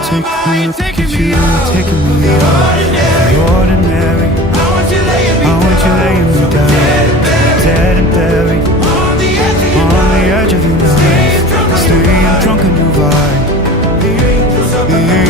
take me up, cause you taking me out. Ordinary, I want you laying me down, dead and buried, on the edge of your knife, staying drunk in your vibe. The